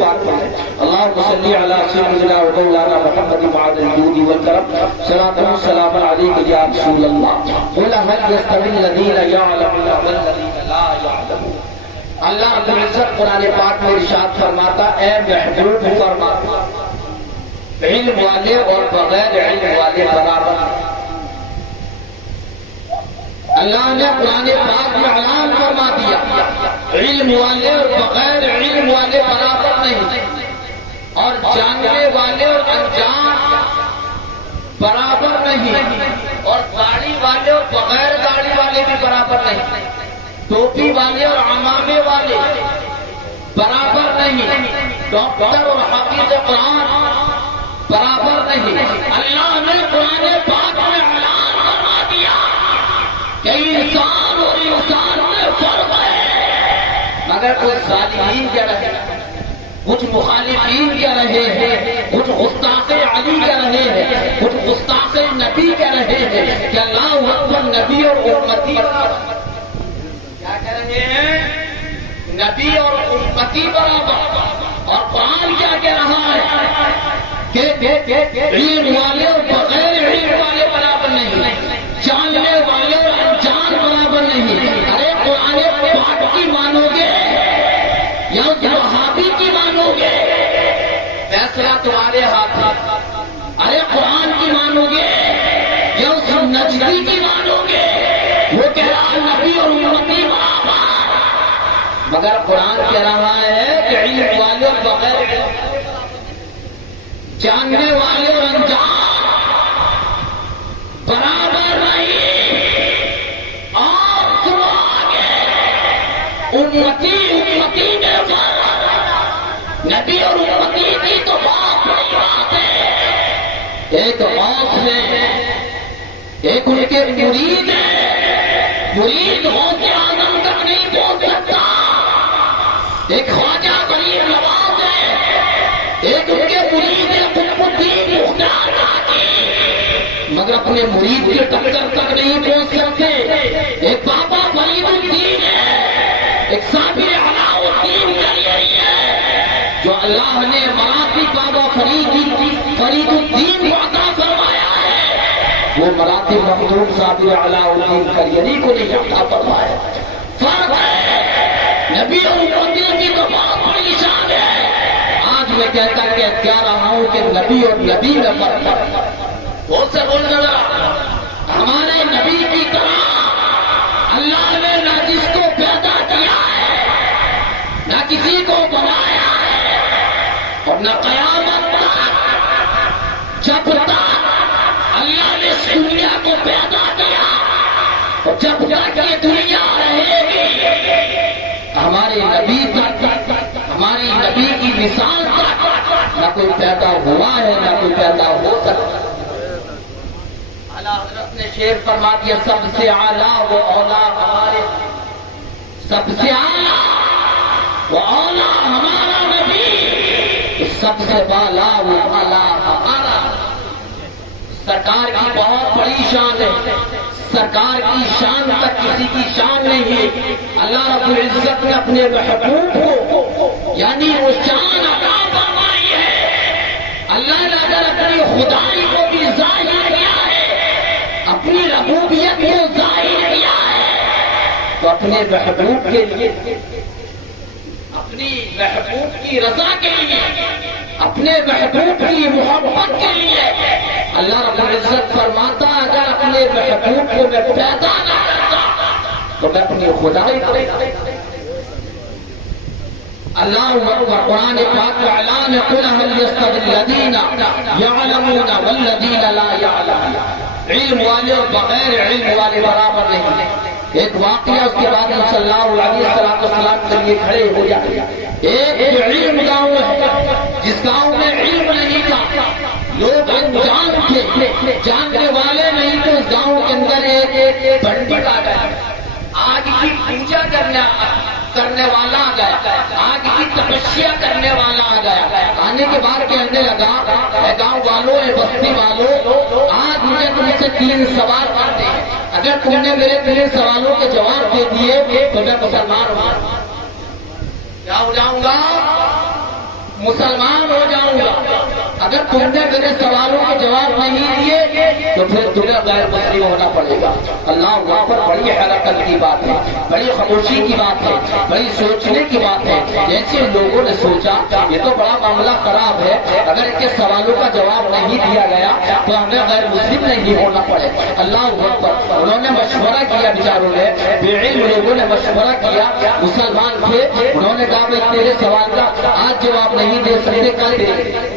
پاک پڑھیں۔ اللہم صلی علی سیدنا و مولانا محمد وعلی الجود والکرم صلاۃ و سلام علیک یا رسول اللہ قل هل یستوی الذین یعلمون والذین لا یعلمون۔ اللہ رب العزت قرآن پاک میں ارشاد فرماتا اے محبوب فرماتا علم والے اور بغیر علم والے برابر۔ اللہ نے قرآن پاک میں اعلان فرما دیا علم والے اور بغیر علم والے برابر نہیں، اور جاننے والے اور انجان برابر نہیں، اور داڑھی والے اور بغیر داڑھی والے بھی برابر نہیں، ٹوپی والے اور عمامے والے برابر نہیں، ڈاکٹر اور حافظ قرآن برابر نہیں۔ اللہ نے قرآن پاک میں اعلان فرما دیا کہ انسان اور انسان میں فرق ہے، مگر کچھ ظالمین کہہ رہے ہیں، کچھ مخالفین کہہ رہے ہیں، کچھ گستاخ علی کہہ رہے ہیں، کچھ گستاخ نبی کہہ رہے ہیں کہ اللہ اکبر نبی اور امتی کیا کہہ رہے ہیں؟ نبی اور امتی برابر۔ اور قرآن کیا کہہ رہا ہے کہ علم والے اور بغیر علم والے برابر نہیں، جاننے والے اور انجان برابر نہیں۔ ارے قرآن پاک کی مانو گے یا اس وہابی کی مانو گے، فیصلہ تمہارے ہاتھ ہے۔ ارے قرآن کی مانو گے یا اس نجدی کی مانو گے، وہ کہہ رہا نبی اور امتی برابر، مگر قرآن کہہ رہا ہے کہ علم والے اور بغیر جاننے والے اور انجان برابر نہیں۔ اور سنو آگے امتی میں فرق، نبی اور امتی کی تو بہت بڑی بات ہے۔ ایک غوث ہے، ایک ان کے مرید ہے، مرید غوث اعظم تک نہیں پہنچ سکتا، ایک خواجہ غریب نواز ہے، ایک ان کے مرید ہے قطب الدین مختار ناجی، مگر اپنے مرید کے ٹکر تک نہیں پہنچ سکتے۔ ایک بابا فرید الدین ہے، ایک صابر علاء الدین کریری ہے، جو اللہ نے مراتب بابا فرید الدین کو عطا فرمایا ہے، وہ مراتب مخدوم صابر علاء الدین کریری کو نہیں عطا فرمایا۔ فرق ہے، نبی اور امتی کی تو بہت بڑی شان ہے۔ آج میں کہہ رہا ہوں کہ نبی اور نبی میں فرق ہے۔ بہت سے بول رہا ہمارے نبی کی طرح اللہ نے نہ جس کو پیدا کیا ہے، نہ کسی کو بنایا ہے، اور نہ قیامت تک جب تک اللہ نے اس دنیا کو پیدا کیا اور جب تک یہ دنیا رہے گی، ہمارے نبی تک، ہماری نبی کی مثال تک نہ کوئی پیدا ہوا ہے نہ کوئی پیدا ہو سکتا۔ حضرت نے شعر فرما دیا سب سے اعلیٰ وہ اولا ہمارے، سب سے اعلیٰ وہ اولا ہمارا نبی، سب سے بالا وہ اعلیٰ ہمارا۔ سرکار کی بہت بڑی شان ہے، سرکار کی شان تک کسی کی شان نہیں ہے۔ اللہ رب العزت نے اپنے محبوب کو یعنی وہ شان عطا فرمائی ہے۔ اللہ نے اگر اپنی خدائی کو بھی ظاہر کیا ہے، اپنی ربوبیت کو ظاہر کیا ہے، تو اپنے محبوب کے لیے، اپنی محبوب کی رضا کے لیے، اپنے محبوب کی محبت کے لیے اللہ رب العزت فرماتا اگر اپنے محبوب کو میں پیدا نہ کرتا تو میں اپنی خدائی کرتا۔ اللہ قرآن پاک کا اعلان ہے قل هل يستوي الذين يعلمون والذين لا يعلمون، علم والے اور بغیر علم والے برابر نہیں۔ ایک واقعہ اس کے بعد صلی اللہ علیہ وسلم کے لیے کھڑے ہو جائے۔ ایک علم گاؤں ہے جس گاؤں میں علم نہیں تھا، لوگ انجان تھے، جاننے والے نہیں تھے، اس گاؤں کے اندر ایک پنڈت آ گیا، آگ کی پوجا کرنے والا آ گیا، آگ کی تپسیا کرنے والا آ گیا۔ آنے کے بعد کہنے لگا اے گاؤں والوں، اے بستی والوں، آج مجھے تم سے 3 سوال کرتے ہیں، اگر تم نے میرے 3 سوالوں کے جواب دے دیے تو میں مسلمان کیا ہو جاؤں گا؟ مسلمان ہو جاؤں گا، اگر تم نے میرے سوالوں کے جواب نہیں دیے تو پھر تمہیں غیر مسلم ہونا پڑے گا۔ اللہ اکبر، بڑی حرکت کی بات ہے، بڑی خاموشی کی بات ہے، بڑی سوچنے کی بات ہے۔ جیسے لوگوں نے سوچا یہ تو بڑا معاملہ خراب ہے، اگر ان کے سوالوں کا جواب نہیں دیا گیا تو ہمیں غیر مسلم نہیں ہونا پڑے۔ اللہ اکبر، انہوں نے مشورہ کیا، بیچاروں نے، بے علم لوگوں نے مشورہ کیا، مسلمان تھے، انہوں نے کہا بھائی تیرے سوال کا آج جواب نہیں دے سکتے، کل دے۔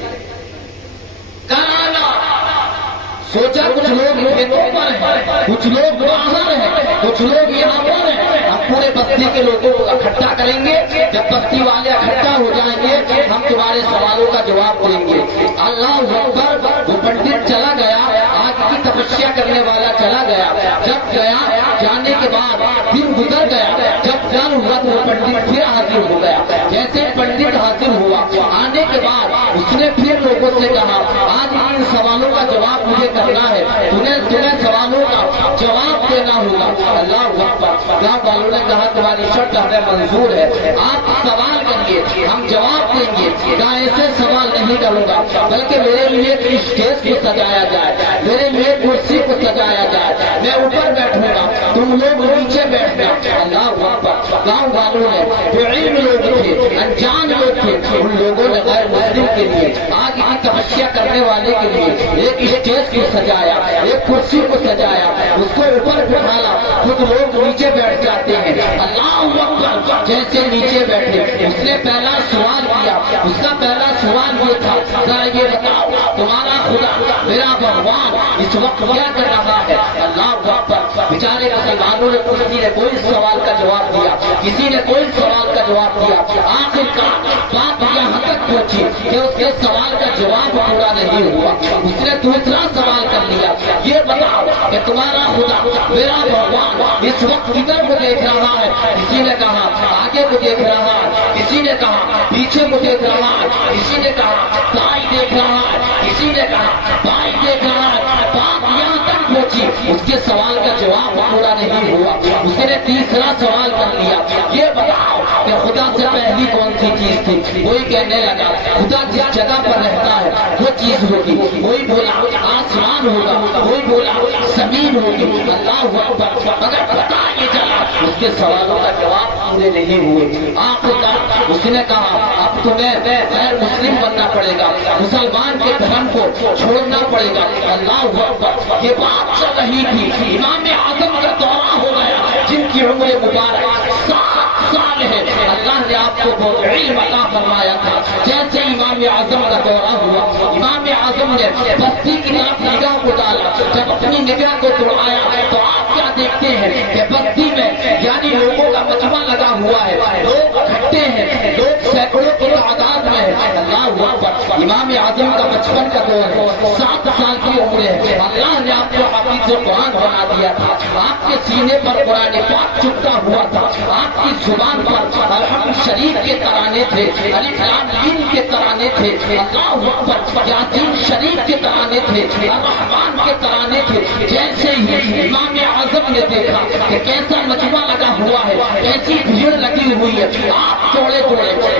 سوچا کچھ لوگ کھیتوں پر ہیں، کچھ لوگ باہر ہیں، کچھ لوگ یہاں پر ہیں، ہم پورے بستی کے لوگوں کو اکٹھا کریں گے، جب بستی والے اکٹھا ہو جائیں گے ہم تمہارے سوالوں کا جواب دیں گے۔ اللہ اکبر، وہ پنڈت چلا گیا، آج کی تپسیا کرنے والا چلا گیا، جب گیا جانے کے بعد دن گزر گیا، جب جان ہوا تو وہ پنڈت پھر حاضر ہو گیا۔ جیسے پنڈت حاضر ہوا، آنے کے بعد اس نے پھر لوگوں سے کہا آج ان سوالوں کا جواب مجھے کرنا ہے، تمہیں سوالوں کا جواب دینا ہوگا۔ اللہ اکبر، گاؤں والوں نے کہا تمہاری شرط ہمیں منظور ہے، آپ سوال کریے ہم جواب دیں گے۔ کہا ایسے سوال نہیں کروں گا، بلکہ میرے لیے اسٹیج کو سجایا جائے، میرے لیے کرسی کو سجایا جائے، میں اوپر بیٹھوں گا، تم لوگ نیچے بیٹھنا۔ اللہ اکبر، گاؤں والوں نے جو علم لوگ تھے، انجان لوگ تھے، ان لوگوں نے غیر مسلم کے لیے، آج کی تپسیا کرنے والے کے لیے ایک اسٹیج کو سجایا، ایک کرسی کو سجایا، اس کو اوپر بٹھایا، خود لوگ نیچے بیٹھ جاتے ہیں۔ اللہ اکبر، جیسے نیچے بیٹھے اس نے پہلا سوال کیا، اس کا پہلا سوال یہ تھا ذرا یہ بتاؤ تمہارا خدا میرا بھگوان اس وقت کیا کر رہا ہے؟ اللہ اکبر، بیچارے مسلمانوں نے کسی نے کوئی سوال کا جواب دیا، کسی نے کوئی سوال کا جواب دیا، آخرکار بات یہاں تک پہنچی کہ اس کے سوال کا جواب پورا نہیں ہوا، اس نے دوسرا سوال کر لیا، یہ بتاؤ کہ تمہارا خدا میرا بھگوان اس وقت کدھر کو دیکھ رہا ہے؟ کسی نے کہا آگے کو دیکھ رہا ہے، کسی نے کہا پیچھے کو دیکھ رہا ہے، کسی نے کہا دائیں دیکھ رہا ہے، کسی نے کہا بائیں دیکھ رہا ہے۔ بات یہاں تک پہنچی، اس کے سوال کا جواب پورا نہیں ہوا، اس نے تیسرا سوال کر لیا، یہ بتاؤ کہ خدا سے پہلی کون سی چیز تھی؟ کوئی کہنے لگا خدا جس جگہ پر رہتا ہے وہ چیز ہوگی، کوئی بولا آسمان ہوگا، کوئی بولا زمین ہوگی۔ اللہ اکبر، مگر پتا یہ چلا اس کے سوالوں کا جواب پورے نہیں ہوئے۔ آخرکار اس نے کہا اب تمہیں غیر مسلم بننا پڑے گا، مسلمان کے دھرم کو چھوڑنا پڑے گا۔ اللہ اکبر، یہ بات چل رہی تھی، امام اعظم کا دورہ ہو گیا جن کی عمر مبارک 7 سال ہے، اللہ نے آپ کو بہت علم عطا فرمایا تھا۔ جیسے امام اعظم کا دورہ ہوا، امام اعظم نے بستی کی طرف نگاہ کو ڈالا، جب اپنی نگاہ کو دوڑایا تو آپ کیا دیکھتے ہیں کہ بستی میں یعنی لوگوں کا مجمع لگا ہوا ہے، لوگ اکٹھے ہیں، لوگ سینکڑوں کی تعداد میں ہیں۔ اللہ اکبر، امام اعظم کا 55 کا دور ہے، 7 سال کی عمر ہے، اللہ نے آپ کو حافظ قرآن بنا دیا تھا، آپ کے سینے پر قرآن پاک چپکا ہوا تھا، آپ کی زبان پر الحمد شریف کے ترانے تھے، الف لام میم کے ترانے تھے، اللہ اکبر، یاسین شریف کے ترانے تھے، الرحمن کے ترانے تھے۔ جیسے ہی امام اعظم نے دیکھا کہ کیسا مجمع لگا ہوا ہے، کیسی بھیڑ لگی ہوئی ہے، آپ دوڑے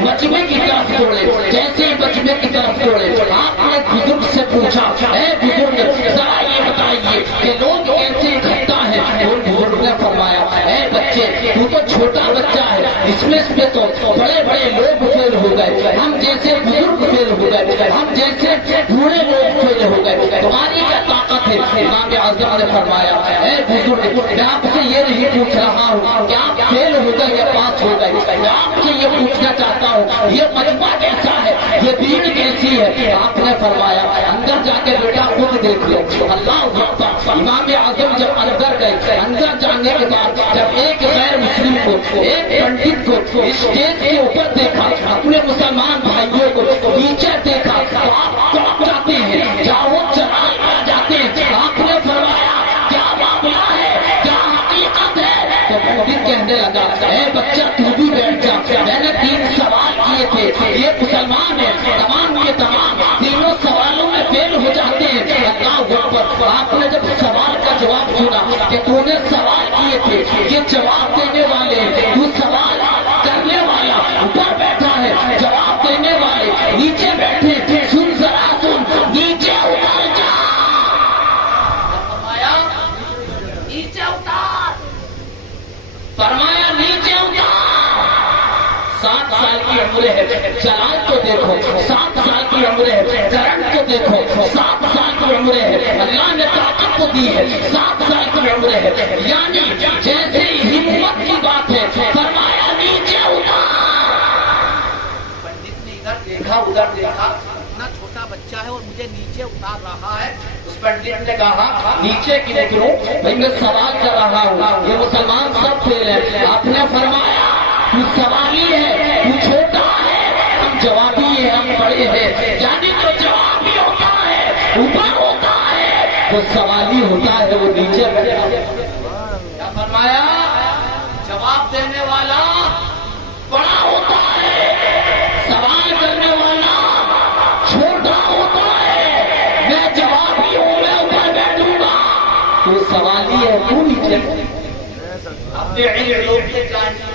مجمع کی طرف دوڑے، جیسے ہی مجمع کی طرف دوڑے آپ نے بزرگ سے پوچھا اے بزرگ ذرا یہ بتائیے کہ لوگ کیسے اکٹھا ہے؟ ان بزرگ نے فرمایا اے بچے تو چھوٹا بچہ ہے، اس میں تو بڑے بڑے لوگ فیل ہو گئے، ہم جیسے بزرگ فیل ہو گئے، ہم جیسے بوڑھے لوگ فیل ہو گئے، تمہاری کیا طاقت ہے؟ امام اعظم نے فرمایا اے بزرگ میں آپ سے یہ نہیں پوچھ رہا ہوں کہ آپ فیل ہو گئے یا پاس ہو گئے، میں آپ سے یہ پوچھنا چاہتا ہوں یہ مجمع کیسا ہے، یہ دین کیسی ہے؟ آپ نے فرمایا اندر جا کے بیٹا خود دیکھ لو۔ اللہ اکبر، امام اعظم جب اندر گئے، اندر جانے کے بعد جب ایک غیر مسلم کو، ایک پنڈت کو اسٹیج کے اوپر دیکھا، اپنے مسلمان بھائیوں کو نیچے دیکھا تو آپ چونک جاتے ہیں، جاؤ چلائے جاتے ہیں۔ آپ نے فرمایا کیا معاملہ ہے، کیا حقیقت ہے؟ تو پنڈت کہنے لگا اے بچہ تو بھی بیٹھ جا، میں نے 3 سوال کیے تھے، یہ مسلمان ہے، تمام کے تمام تینوں سوالوں میں فیل ہو جاتے ہیں۔ اللہ اکبر، آپ نے جب سوال کا جواب سنا کہ تو نے سوال کیے تھے، یہ جواب دینے والے، تو سوال کرنے والا اوپر بیٹھا ہے، جواب دینے والے عمر ہے، جلال تو دیکھو 7 سال کی عمر ہے، کرنٹ تو دیکھو 7 سال کی عمر ہے، اللہ نے طاقت کو دی ہے 7 سال کی عمر ہے، یعنی جیسے ہمت کی بات ہے فرمایا نیچے اتار. پنڈت نے ادھر دیکھا ادھر دیکھا، اتنا چھوٹا بچہ ہے اور مجھے نیچے اتار رہا ہے. اس پنڈت نے کہا نیچے کیوں اتروں بھائی، میں سوال کر رہا ہوں، یہ مسلمان سب فیل ہے. آپ نے فرمایا تو سوالی ہے، تو چھوٹا ہے، ہم جوابی ہے، ہم بڑے ہیں. یعنی جو جوابی ہوتا ہے اوپر ہوتا ہے، جو سوالی ہوتا ہے وہ نیچے بیٹھا. کیا فرمایا؟ جواب دینے والا بڑا ہوتا ہے، سوال کرنے والا چھوٹا ہوتا ہے. میں جوابی ہوں، میں اوپر بیٹھوں گا، تو سوالی ہے تو نیچے. اپنے علم لوگ کے بات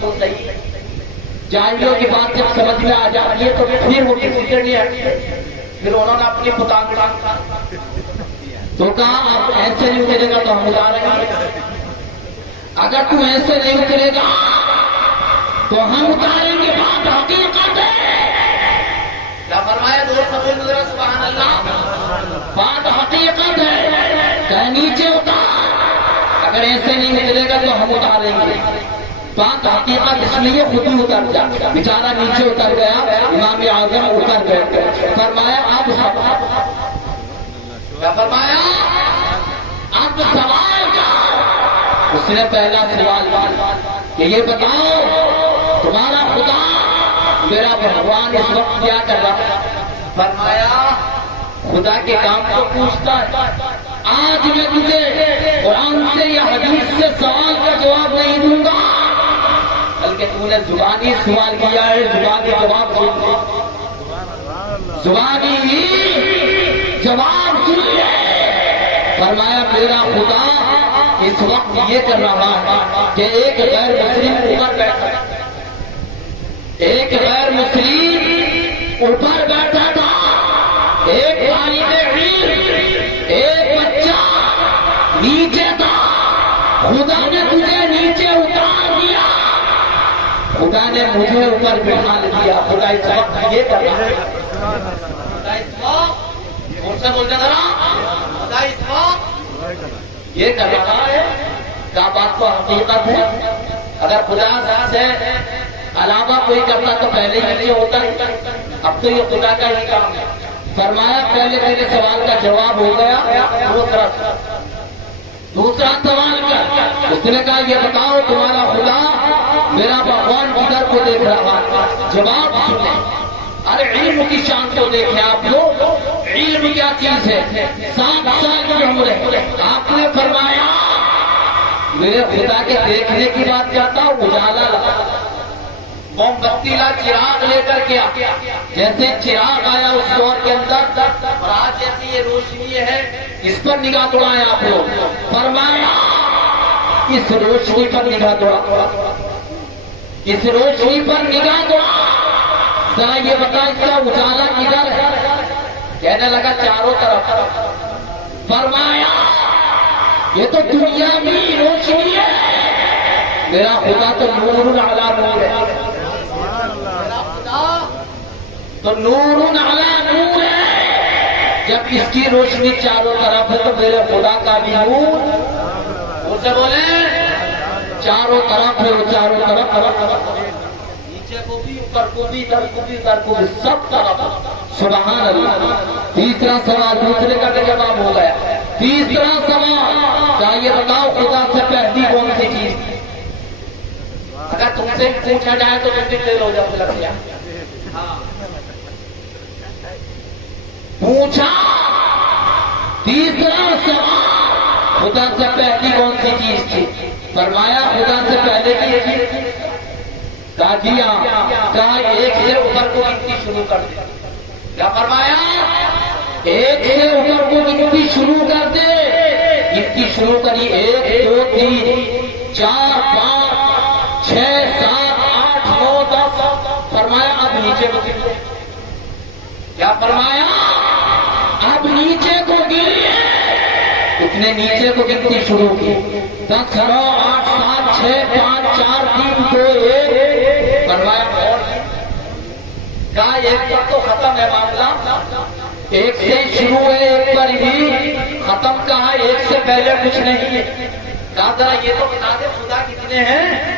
تو صحیح ہے، جاہلوں کی بات جب سمجھ میں آ جاتی ہے تو پھر وہ کسی سے نہیں ہٹتی. پھر انہوں نے اپنی پتانگ تو کہا آپ ایسے نہیں اترے گا تو ہم اتاریں گے، اگر تم ایسے نہیں اترے گا تو ہم اتاریں گے. بات حقیقت ہے. کیا فرمایا دوست سبحان اللہ؟ بات حقیقت ہے کہ نیچے اتار، اگر ایسے نہیں اترے گا تو ہم اتاریں گے. بات حقیقت اس لیے خود ہی اتر جا. بیچارہ نیچے اتر گیا، امام اعظم اتر گئے. فرمایا اب کیا فرمایا؟ اب سوال کیا؟ اس نے پہلا سوال کہ یہ بتاؤ تمہارا خدا میرا بھگوان اس وقت کیا کر رہا ہے؟ فرمایا خدا کے کام کو پوچھتا ہے. آج میں تجھے قرآن سے یا حدیث سے سوال کا جواب نہیں دوں گا، بلکہ تم نے زبانی سوال کیا ہے، زبانی جواب سن لے، زبانی جواب سن لے. فرمایا میرا خدا اس وقت یہ کر رہا ہے کہ ایک غیر مسلم اوپر بیٹھا، ایک غیر مسلم اوپر بیٹھا تھا، ایک طالب علم، ایک بچہ نیچے تھا. خدا نے تجھے نیچے اتار دیا، خدا نے مجھے اوپر بٹھا دیا. خدا اس وقت یہ کر رہا ہے، خدا اس وقت مجھ سے بولتے ذرا، خدا اس وقت یہ کر رہا ہے. کیا بات کو حقیقت ہے؟ اگر خدا سے علاوہ کوئی کرتا تو پہلے ہی یہ ہوتا ہے، اب تو یہ خدا کا ہی کام ہے. فرمایا پہلے میرے سوال کا جواب ہو گیا. دوسرا سوال کیا؟ اس نے کہا یہ بتاؤ تمہارا خدا میرا بھگوان کدھر کو دیکھ رہا ہے؟ جواب سنیں. ارے علم کی شان کو دیکھیں آپ لوگ، علم کیا چیز ہے؟ 7 سال کی عمر ہے. آپ نے فرمایا میرے خدا کے دیکھنے کی بات کرتا ہوں، اجالا لگا موم بتی لا چراغ لے کر کیا، جیسے چراغ آیا اس دور کے اندر اور آج جیسی یہ روشنی ہے اس پر نگاہ دوڑائیں آپ لوگ. فرمایا اس روشنی پر نگاہ دوڑا، اس روشنی پر نگاہ دوڑا، ذرا یہ بتا اس کا اجالا کدھر ہے؟ کہنے لگا چاروں طرف. فرمایا یہ تو دنیا میں روشنی ہے، میرا خدا تو نور علی نور ہے، تو نور علی نور ہے. جب اس کی روشنی چاروں طرف ہے تو میرے خدا کا بھی نور اسے بولے چاروں طرف ہے، چاروں طرف، نیچے کو بھی اوپر کو بھی ادھر کو بھی ادھر کو بھی سب طرف. سبحان اللہ. تیسرا سوال دوسرے کا جواب ہو گیا. تیسرا سوال کیا یہ بتاؤ خدا سے پہلی کون سی چیز؟ اگر تم سے پوچھا جائے تو تم بھی دیر ہو جاؤ لگ گیا. پوچھا تیسرا سوال خدا سے پہلی کون سی چیز تھی؟ فرمایا خدا سے پہلے کی چیز کہا دیا، کہا ایک سے اوپر کو گنتی شروع کر دے. کیا فرمایا؟ ایک سے اوپر کو گنتی شروع کر دے. گنتی شروع کری 1 2 3 4 5 6 7 8 9 10. فرمایا اب نیچے کو گن. کیا فرمایا؟ اب نیچے کو گر. اس نے نیچے کو گنتی شروع کی 10 9 8 7 6 5 4 3 2 1. فرمایا اور کہا ایک پر تو ختم ہے معاملہ، ایک سے شروع ہے ایک پر ہی ختم، کہا ایک سے پہلے کچھ نہیں ہے۔ کہا ذرا یہ تو بتا دے خدا کتنے ہیں؟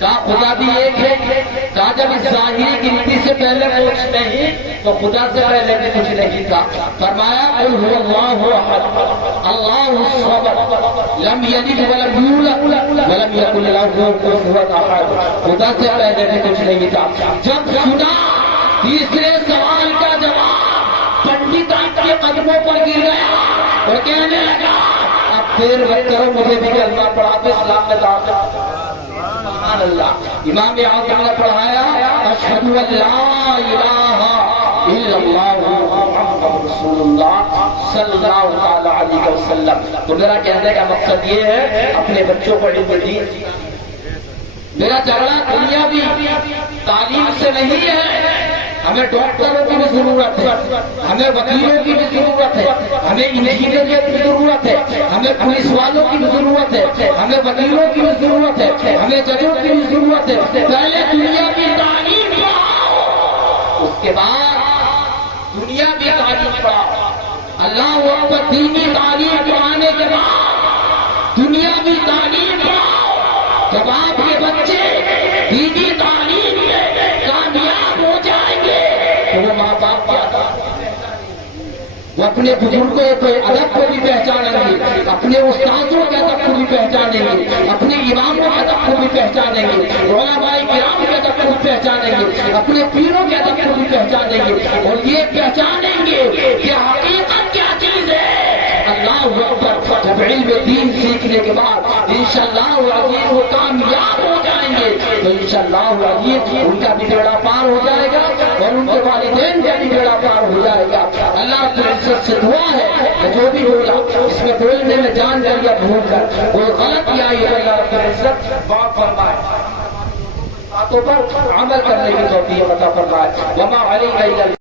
کہا خدا بھی ایک ہے۔ کہا جب اس ظاہری گنتی سے پہلے کچھ نہیں تو خدا سے پہلے بھی کچھ نہیں تھا۔ فرمایا قل هو اللہ احد اللہ الصمد لم یلد ولم یولد ولم یکن له کفوا احد، خدا سے پہلے بھی کچھ نہیں تھا۔ جب سنا تیسرے سوال کا جواب پنڈت کے قدموں پر گر گیا اور کہنے لگا اب پھر مت کرو، مجھے بھی کلمہ پڑھا دو، اسلام میں داخل۔ سبحان اللہ۔ امام اعظم نے پڑھایا اشہد ان لا الہ الا اللہ محمد رسول اللہ صلی اللہ تعالی علیہ وسلم۔ تو میرا کہنے کا مقصد یہ ہے اپنے بچوں کو علم دین سکھانا۔ میرا جھگڑا دنیاوی تعلیم سے نہیں ہے، ہمیں ڈاکٹروں کی بھی ضرورت ہے، ہمیں وکیلوں کی بھی ضرورت ہے، ہمیں انجینئروں کی بھی ضرورت ہے، ہمیں پولیس والوں کی بھی ضرورت ہے، ہمیں وکیلوں کی بھی ضرورت ہے، ہمیں ججوں کی بھی ضرورت ہے۔ پہلے دنیا کی تعلیم پڑھاؤ، اس کے بعد دنیا کی تعلیم پڑھاؤ۔ اللہ اکبر۔ دینی تعلیم پڑھانے کے بعد دنیا کی تعلیم پڑھاؤ۔ جب آپ کے بچے دینی تعلیم میں کامیاب ہو جائیں گے تو وہ ماں باپ کیا وہ اپنے بزرگوں کے ادب کو بھی پہچانیں گے، اپنے استاذوں کے ادب کو بھی پہچانیں گے، اپنے اماموں کے ادب کو بھی پہچانیں گے، علماء کرام کے ادب کو بھی پہچانیں گے، اپنے پیروں کے ادب کو بھی پہچانیں گے، اور یہ پہچانیں گے کہ حقیقت کیا چیز ہے۔ اللہ اکبر۔ جب علم دین سیکھنے کے بعد انشاءاللہ العزیز وہ کامیاب ہو جائیں گے تو انشاءاللہ العزیز ان کا بھی بیڑا پار ہو جائے گا اور ان کے والدین کا بھی بیڑا پار ہو جائے گا۔ اللہ رب العزت سے دعا ہے کہ جو بھی بولا اس میں بولنے میں جان کر یا بھول کر کوئی غلط کیا ہے اللہ رب العزت معاف فرمائے، باتوں پر عمل کرنے کی توفیق عطا فرمائے۔ وما علینا الا